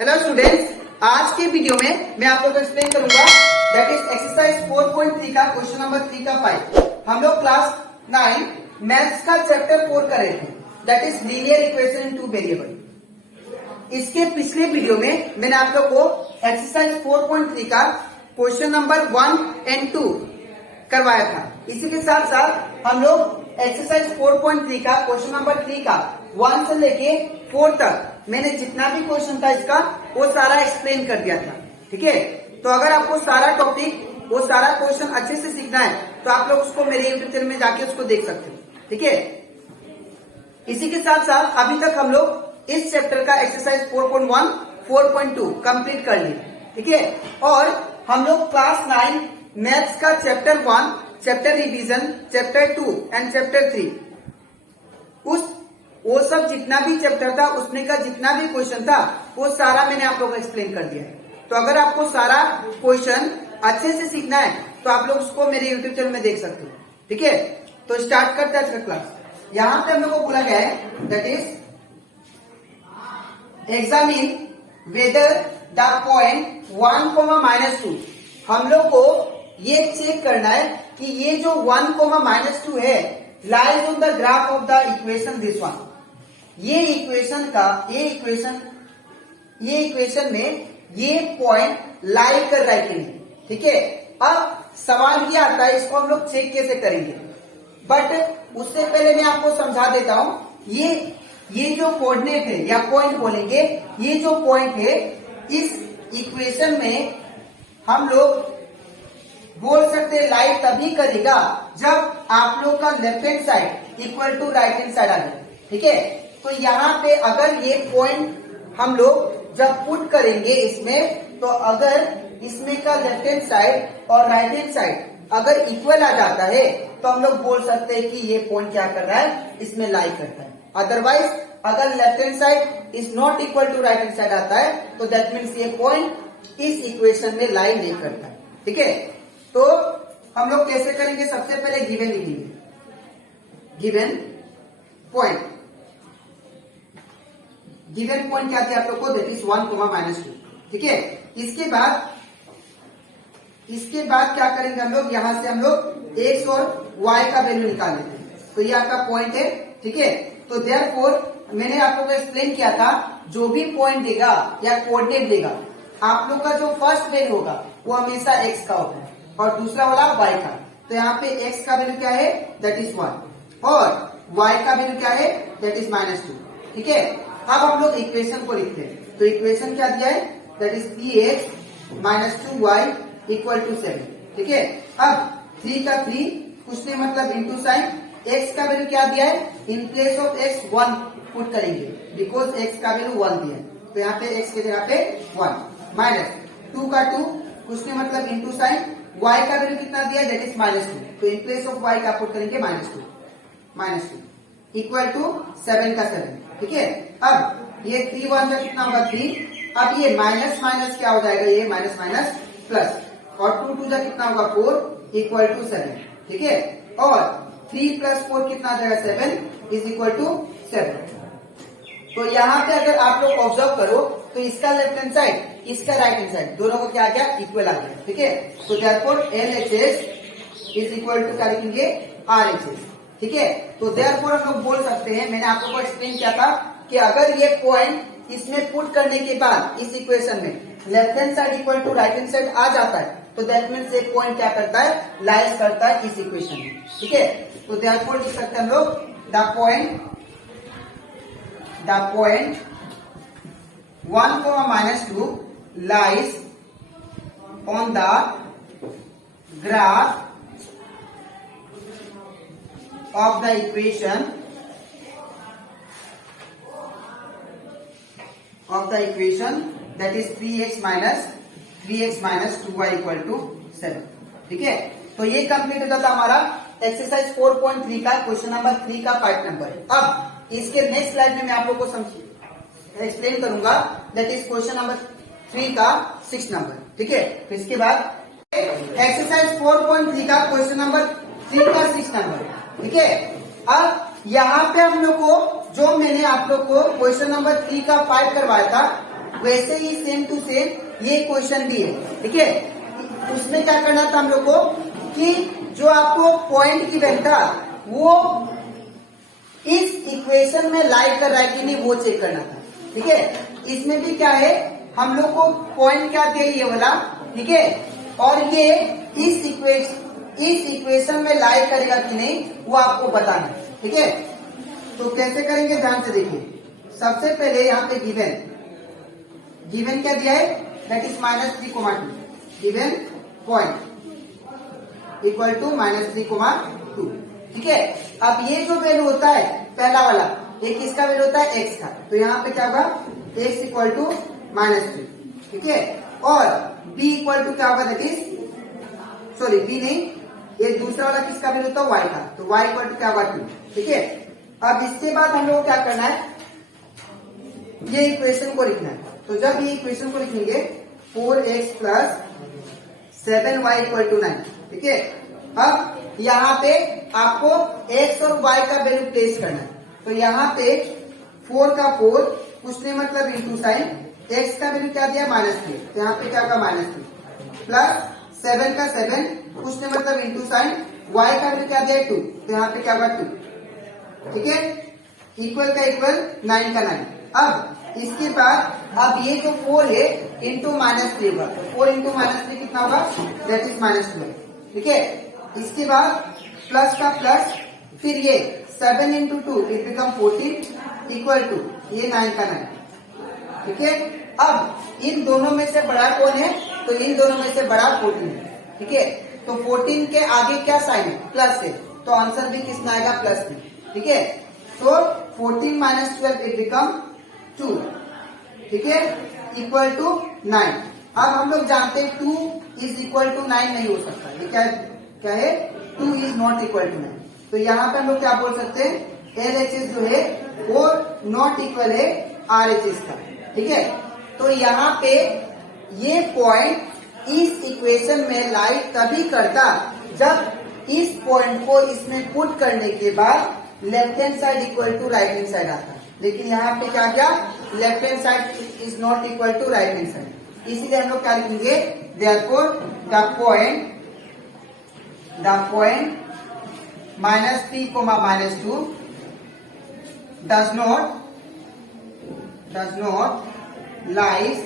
Hello students, आज के video में मैं आप लोगों को एक्सप्लेन करूंगा दैट इज एक्सरसाइज 4.3 का क्वेश्चन नंबर 3 का 5। हम लोग क्लास 9 मैथ्स का चैप्टर 4 कर रहे थे that is linear equation in two variable. इसके पिछले वीडियो में मैंने आप लोग को एक्सरसाइज 4.3 का क्वेश्चन नंबर 1 एंड 2 करवाया था। इसी के साथ साथ हम लोग एक्सरसाइज 4.3 का क्वेश्चन नंबर 3 का 1 से लेके 4 तक मैंने जितना भी क्वेश्चन था इसका वो सारा एक्सप्लेन कर दिया था। ठीक है, तो अगर आपको सारा टॉपिक वो सारा क्वेश्चन अच्छे से सीखना है तो आप लोग उसको मेरे यूट्यूब चैनल में जाके उसको देख सकते हो। ठीक है, इसी के साथ साथ अभी तक हम लोग इस चैप्टर का एक्सरसाइज 4.1 4.2 कंप्लीट कर लिए। ठीक है, और हम लोग क्लास 9 मैथ्स का chapter 1 chapter revision chapter 2 and chapter 3 वो सब जितना भी चैप्टर था उसमें का जितना भी क्वेश्चन था वो सारा मैंने आप लोगों को एक्सप्लेन कर दिया है। तो अगर आपको सारा क्वेश्चन अच्छे से सीखना है तो आप लोग उसको मेरे यूट्यूब चैनल में देख सकते हो। ठीक है, तो स्टार्ट करते हैं आज का क्लास। यहां पे हम लोग को बोला गया है that is examine whether the point 1, -2। हम लोग को ये चेक करना है कि ये जो 1, -2 है lies on the graph of the equation this one. ये इक्वेशन में ये पॉइंट लाई कर रहा है कि नहीं। ठीक है, अब सवाल ये आता है इसको हम लोग चेक कैसे करेंगे, बट उससे पहले मैं आपको समझा देता हूं। ये जो कोऑर्डिनेट है या पॉइंट बोलेंगे, ये जो पॉइंट है इस इक्वेशन में हम लोग बोल सकते हैं लाई तभी करेगा जब आप लोग का left hand side equal to right hand side आ जाए। ठीक है, तो यहाँ पे अगर ये पॉइंट हम लोग जब पुट करेंगे इसमें, तो अगर इसमें का लेफ्ट हैंड साइड और राइट हैंड साइड अगर इक्वल आ जाता है तो हम लोग बोल सकते हैं कि ये पॉइंट क्या कर रहा है, इसमें लाई करता है। अदरवाइज अगर left hand side is not equal to right hand side आता है तो दैट मीन्स ये पॉइंट इस इक्वेशन में लाई नहीं करता है। ठीक है, तो हम लोग कैसे करेंगे, सबसे पहले गिवन लिखेंगे, गिवन पॉइंट क्या थी आप लोग को, दैट इज 1, -2। ठीक है, इसके बाद क्या करेंगे हम लोग, यहां से हम लोग x और y का वैल्यू निकाल लेते हैं। तो ये आपका पॉइंट है। ठीक है, तो देयरफॉर मैंने आप लोगों को एक्सप्लेन किया था जो भी पॉइंट देगा या कोऑर्डिनेट देगा, आप लोग का जो फर्स्ट वैल्यू होगा वो हमेशा x का होता है और दूसरा वाला y का। तो यहाँ पे x का वैल्यू क्या है, दैट इज 1 और y का वैल्यू क्या है, दैट इज -2। ठीक है, अब हम लोग इक्वेशन को लिखते हैं। तो इक्वेशन क्या दिया है, दैट इज 3x - 2y = 7। ठीक है, अब 3 का 3 कुछ नहीं मतलब इंटू साइन, x का वैल्यू क्या दिया है, in place of x 1 put करेंगे बिकॉज x का वैल्यू 1 दिया है। तो यहाँ पे x की जगह पे 1 माइनस 2 का 2 कुछ नहीं मतलब इंटू साइन, y का वैल्यू कितना दिया है, दैट इज -2। तो इन प्लेस ऑफ y का पुट करेंगे -2 इक्वल टू 7 का 7। ठीक है, अब ये 3 1 का कितना होगा 3। अब ये माइनस माइनस क्या हो जाएगा, ये माइनस माइनस प्लस, और 2 2 का कितना होगा 4 इक्वल टू 7। ठीक है, और 3 + 4 कितना आ जाएगा 7 इज इक्वल टू 7। तो यहाँ पे अगर आप लोग ऑब्जर्व करो तो इसका लेफ्ट हैंड साइड इसका राइट हैंड साइड दोनों को क्या आ गया, इक्वल आ गया। ठीक है, तो therefore LHS is equal to क्या लिखेंगे, RHS। ठीक है, तो देयरफॉर हम लोग बोल सकते हैं, मैंने आप लोगों को एक्सप्लेन किया था कि अगर ये पॉइंट इसमें पुट करने के बाद इस इक्वेशन में left hand side equal to right hand side आ जाता है तो दैट मीन्स एक पॉइंट क्या करता है, लाइज करता है इस इक्वेशन में। ठीक है, तो देयरफॉर लिख सकते हैं हम लोग the point 1, -2 lies on the graph of the equation that is 3x - 2y = 7। ठीक है, तो ये कंप्लीट हो जाता हमारा एक्सरसाइज 4.3 का क्वेश्चन नंबर 3 का पार्ट नंबर। अब इसके नेक्स्ट स्लाइड में मैं आप लोग को एक्सप्लेन करूंगा दैट इज क्वेश्चन नंबर 3 का 6 नंबर। ठीक है, फिर इसके बाद एक्सरसाइज 4.3 का क्वेश्चन नंबर 3 का 6 नंबर। ठीक है, अब यहाँ पे हम लोग को जो मैंने आप लोग को क्वेश्चन नंबर 3 का 5 करवाया था वैसे ही सेम टू सेम ये क्वेश्चन भी है, ठीक है। उसमें क्या करना था हम लोग को कि जो आपको पॉइंट की वैल्यू था वो इस इक्वेशन में लाई कर रहा है कि नहीं वो चेक करना था, ठीक है। इसमें भी क्या है, हम लोग को पॉइंट क्या दिया ये वाला, ठीक है, और ये इस इक्वेशन में लाई करेगा कि नहीं वो आपको बताना, ठीक है। तो कैसे करेंगे ध्यान से देखिए। सबसे पहले यहाँ पे गिवन क्या दिया है, that is -3,2 given point equal to -3,2, ठीक है। अब ये जो वैल्यू होता है पहला वाला, ये किसका वैल्यू होता है, x का, तो यहाँ पे क्या होगा, x इक्वल टू -3, ठीक है। और b इक्वल टू क्या होगा, दैट इज सॉरी b नहीं, ये दूसरा वाला किसका वैल्यू होता है, y का, तो y इक्वल टू क्या होगा 2, ठीक है। अब इसके बाद हम लोग क्या करना है, ये इक्वेशन को लिखना है। तो जब ये इक्वेशन को लिखेंगे 4x plus 7y equal to 9, ठीक है। अब यहाँ पे आपको x और y का वैल्यू प्लेस करना है। तो यहाँ पे 4 का 4 कुछ नहीं मतलब इंटू साइन, x का वैल्यू क्या दिया -3, तो यहाँ पे क्या होगा -3, प्लस 7 का 7 कुछ नहीं मतलब इंटू साइन, y का वैल्यू क्या दिया 2, तो यहाँ पे क्या होगा 2, ठीक है। इक्वल का इक्वल, 9 का 9। अब इसके बाद अब ये जो 4 है इंटू -3 होगा, 4 इंटू -3 कितना होगा, दैट इज -12, ठीक है। इसके बाद प्लस का प्लस, फिर ये 7 into 2 it become 14 equal to ये 9 का 9, ठीक है। अब इन दोनों में से बड़ा कौन है, तो इन दोनों में से बड़ा 14 है, ठीक है। तो 14 के आगे क्या साइन है, प्लस है, तो आंसर भी कितना आएगा, प्लस में, ठीक है। तो 14 - 12 इट बिकम 2, ठीक है, इक्वल टू 9। अब हम लोग जानते हैं 2 इज इक्वल टू 9 नहीं हो सकता, ये क्या है 2 इज नॉट इक्वल टू 9। तो यहाँ पे हम लोग क्या बोल सकते हैं, LHS जो है वो नॉट इक्वल है RHS का, ठीक है। तो यहाँ पे ये पॉइंट इस इक्वेशन में लाई तभी करता जब इस पॉइंट को इसमें पुट करने के बाद left hand side equal to right hand side आता, लेकिन यहाँ पे क्या गया, left hand side is not equal to right hand side, इसीलिए हम लोग क्या लिखेंगे, therefore the point -3, -2 does not lies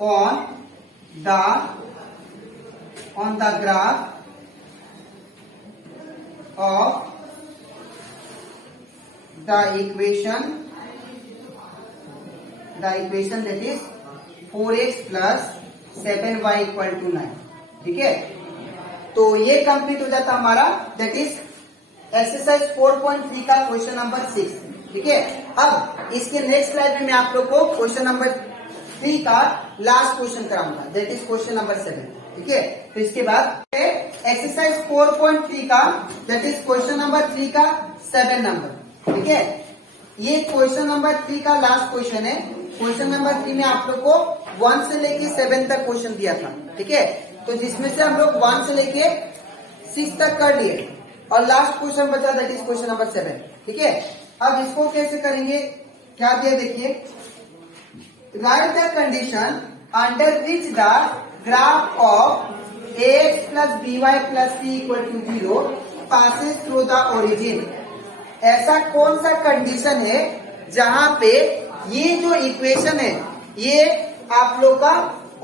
on the graph of the equation that is 4x plus 7y equal to 9, ठीक है। तो ये कंप्लीट हो जाता हमारा, दैट इज एक्सरसाइज 4.3 का क्वेश्चन नंबर 6, ठीक है। अब इसके नेक्स्ट स्लाइड में मैं आप लोग को क्वेश्चन नंबर 3 का लास्ट क्वेश्चन कराऊंगा, दैट इज क्वेश्चन नंबर 7, ठीक है। तो इसके बाद एक्सरसाइज 4.3 का दैट इज क्वेश्चन नंबर 3 का 7 नंबर, ठीक है। ये क्वेश्चन नंबर 3 का लास्ट क्वेश्चन है। क्वेश्चन नंबर 3 में आप लोग को 1 से लेके 7 तक क्वेश्चन दिया था, ठीक है। तो जिसमें से हम लोग 1 से लेके 6 तक कर लिए और लास्ट क्वेश्चन बचा दैट इज क्वेश्चन नंबर 7, ठीक है। अब इसको कैसे करेंगे, क्या दिया देखिए, right the condition under which the graph of ax plus by plus c equal to 0 passes through the origin. ऐसा कौन सा कंडीशन है जहां पे ये जो इक्वेशन है ये आप लोग का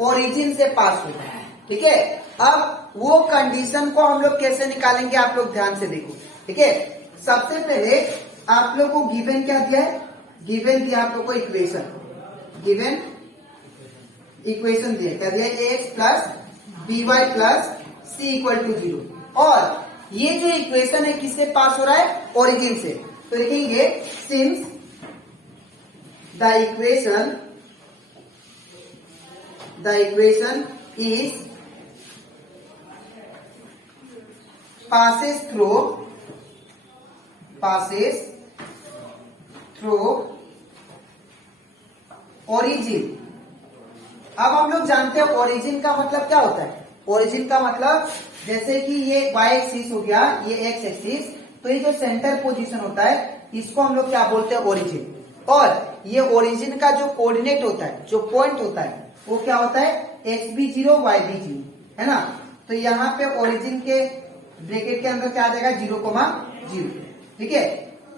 ओरिजिन से पास होता है, ठीक है। अब वो कंडीशन को हम लोग कैसे निकालेंगे, आप लोग ध्यान से देखो, ठीक है। सबसे पहले आप लोग को गिवन क्या दिया है, गिवन दिया आप लोग को इक्वेशन, गिवन इक्वेशन दिया, क्या दिया, ax plus by plus c equal to 0। और ये जो इक्वेशन है किससे पास हो रहा है, ओरिजिन से। तो लिखेंगे since the equation is passes through origin। अब हम लोग जानते हैं ओरिजिन का मतलब क्या होता है। ओरिजिन का मतलब जैसे कि ये y एक्सिस हो गया, ये x एक्सिस, तो ये जो सेंटर पोजीशन होता है इसको हम लोग क्या बोलते हैं, ओरिजिन। और ये ओरिजिन का जो कोऑर्डिनेट होता है, जो पॉइंट होता है, वो क्या होता है, एक्स भी 0 वाई भी 0, है ना। तो यहाँ पे ओरिजिन के ब्रैकेट के अंदर क्या आ जाएगा, 0,0, ठीक है।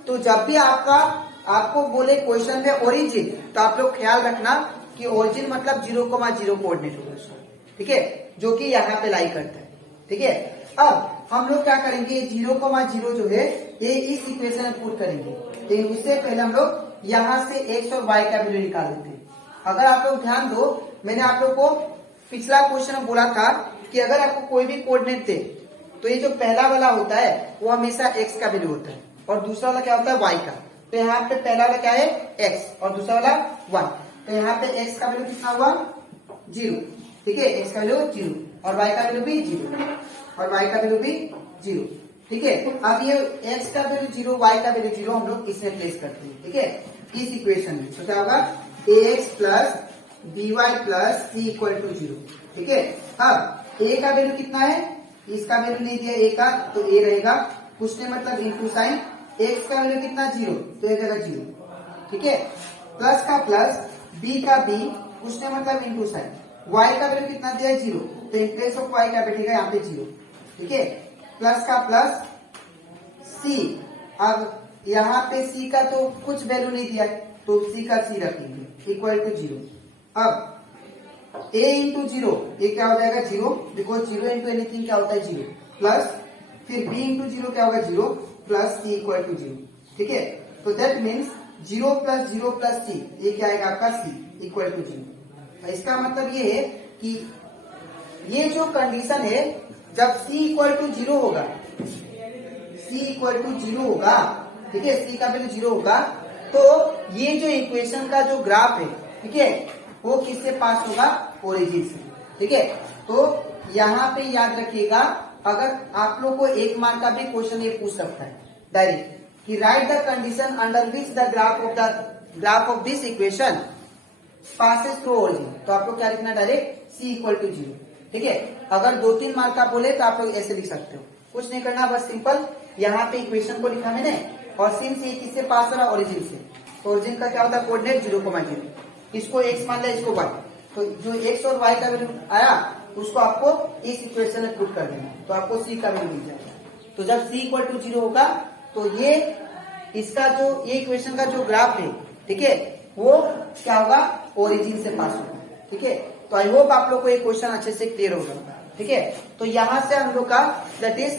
तो जब भी आपको बोले क्वेश्चन में ओरिजिन, तो आप लोग ख्याल रखना कि ओरिजिन मतलब 0,0 कोऑर्डिनेट होगा उसका, ठीक है, जो कि यहाँ पे लाई करता है, ठीक है। अब हम लोग क्या करेंगे, 0,0 जो है ये इस इक्वेशन में पुट करेंगे, लेकिन उससे पहले हम लोग यहाँ से एक्स और वाई का वैल्यू निकाल लेते हैं। अगर आप लोग ध्यान दो, मैंने आप लोग को पिछला क्वेश्चन में बोला था कि अगर आपको कोई भी कोऑर्डिनेट दे, तो ये जो पहला वाला होता है वो हमेशा एक्स का वैल्यू होता है, और दूसरा वाला क्या होता है, वाई का। तो यहाँ पे पहला वाला क्या है, एक्स, और दूसरा वाला वाई। तो यहाँ पे एक्स का वैल्यू कितना हुआ, 0, ठीक है, एक्स का वैल्यू 0, और वाई का वैल्यू भी 0, और वाई का वैल्यू भी 0, ठीक है। अब ये एक्स का वैल्यू 0, वाई का वैल्यू 0 हम लोग इसमें प्लेस करते हैं, ठीक है, इस इक्वेशन में। तो क्या होगा, ax plus by plus c equal to 0, ठीक है। अब a का वैल्यू कितना है, इसका वैल्यू नहीं दिया a का, तो a रहेगा, कुछ नहीं मतलब इंटू साइन, x का वैल्यू कितना 0, तो एक जगह 0, ठीक है, प्लस का प्लस, b का b, कुछ नहीं मतलब इंटू साइन, y का वैल्यू कितना दिया है 0, तो इन प्लेस ऑफ y क्या बैठेगा यहाँ पे 0, ठीक है, प्लस का प्लस c। अब यहाँ पे c का तो कुछ वैल्यू नहीं दिया है, तो c का c रखेंगे इक्वल टू 0। अब a इंटू 0, ये क्या हो जाएगा 0, बिकॉज 0 इंटू एनीथिंग क्या होता है 0, प्लस फिर b इंटू 0 क्या होगा 0, प्लस c इक्वल टू 0, ठीक है। तो that means 0 plus 0 plus c, ये क्या आएगा आपका c इक्वल टू 0। इसका मतलब ये है कि ये जो कंडीशन है, जब c इक्वल टू 0 होगा, c इक्वल टू 0 होगा, ठीक है, c का वैल्यू 0 होगा, तो ये जो इक्वेशन का जो ग्राफ है, ठीक है, वो किससे पास होगा, ओरिजिन से, ठीक है। तो यहाँ पे याद रखिएगा, अगर आप लोग को 1 मार्क का भी क्वेश्चन ये पूछ सकता है डायरेक्ट कि right the condition under which the graph of this equation passes through origin, तो आप लोग क्या लिखना डायरेक्ट, c इक्वल टू 0, ठीक है। अगर 2-3 मार्क का बोले तो आप लोग ऐसे लिख सकते हो, कुछ नहीं करना, बस सिंपल यहाँ पे इक्वेशन को लिखा मैंने, और सिंस ये किससे पास हो रहा, ओरिजिन से, तो ओरिजिन का क्या होता है, कोऑर्डिनेट 0,0, इसको x मान लिया, इसको y, तो जो x और y का वैल्यू आया उसको आपको इस इक्वेशन में पुट कर देना, तो आपको c का वैल्यू मिल जाएगा। तो जब c इक्वल टू 0 होगा, तो ये इसका जो ये इक्वेशन का जो ग्राफ है, ठीक है, वो क्या होगा, ओरिजिन से पास होगा, ठीक है। तो आई होप आप लोग को ये क्वेश्चन अच्छे से क्लियर होगा, ठीक है। तो यहाँ से हम लोग का दैट इज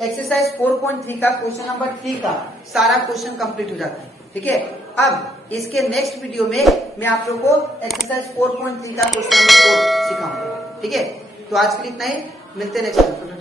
एक्सरसाइज 4.3 का क्वेश्चन नंबर 3 का सारा क्वेश्चन कंप्लीट हो जाता है, ठीक है। अब इसके नेक्स्ट वीडियो में मैं आप लोग को एक्सरसाइज 4.3 का क्वेश्चन नंबर 4 सिखाऊंगा, ठीक है। तो आज के लिए इतना ही, मिलते हैं नेक्स्ट वीडियो।